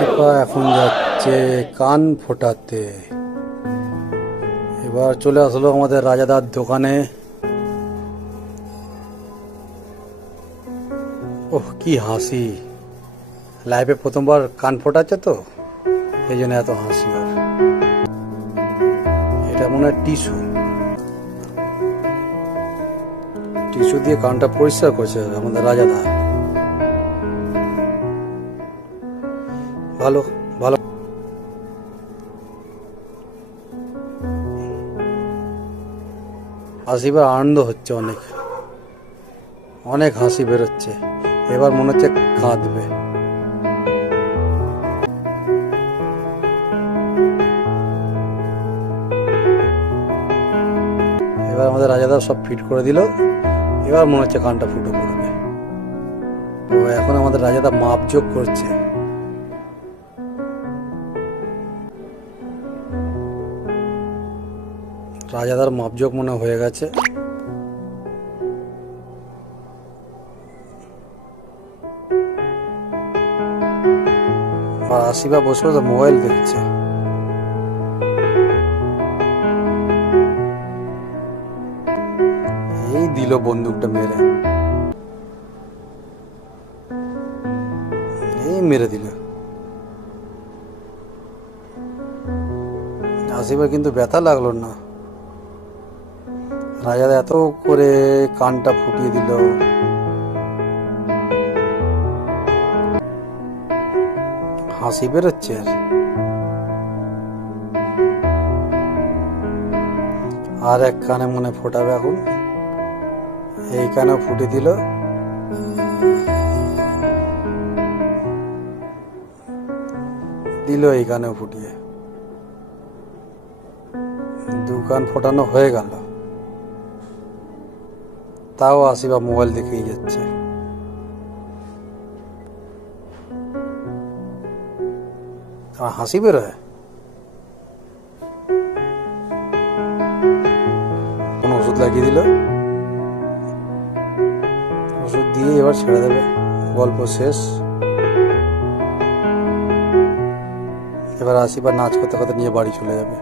আসিফা এখন যাচ্ছে কান ফোটাতে। এবার চলে আসলো আমাদের রাজাদার দোকানে। ওহ কি হাসি, লাইফে প্রথমবার কান ফোটাচ্ছে তো এই জন্য এত হাসি ওর। এটা মনে হয় টিস্যু, টিস্যু দিয়ে কানটা পরিষ্কার করছে আমাদের রাজাদা। ভালো ভালো। হাসিবার আনন্দ হচ্ছে, অনেক অনেক হাসি বেরোচ্ছে। এবার মনে হচ্ছে কাঁদবে। এবার আমাদের রাজাদা সব ফিট করে দিল। এবার মনে হচ্ছে কানটা ফুটো পড়বে। তো এখন আমাদের রাজাদা মাপজোক করছে। রাজাদার মাপজোক মনে হয়ে গেছে। আর আসিফা বসে বসে মোবাইল দেখছে। এই দিল বন্দুকটা মেরে, এই মেরে দিল। আসিফা কিন্তু ব্যথা লাগলো না। রাজাদা এত করে কানটা ফুটিয়ে দিল। হাসি বেরোচ্ছে। আর এক কানে মনে ফোটাবে এখন। এই কানেও ফুটে দিল। দিল এই কানেও ফুটিয়ে। দু কান ফোটানো হয়ে গেল। তাও আসিফা মোবাইল দেখেই যাচ্ছে। হাসি বেরোয়। কোন ওষুধ লাগিয়ে দিল। ওষুধ দিয়ে এবার ছেড়ে দেবে। গল্প শেষ। এবার আসিফা নাচ করতে করতে নিয়ে বাড়ি চলে যাবে।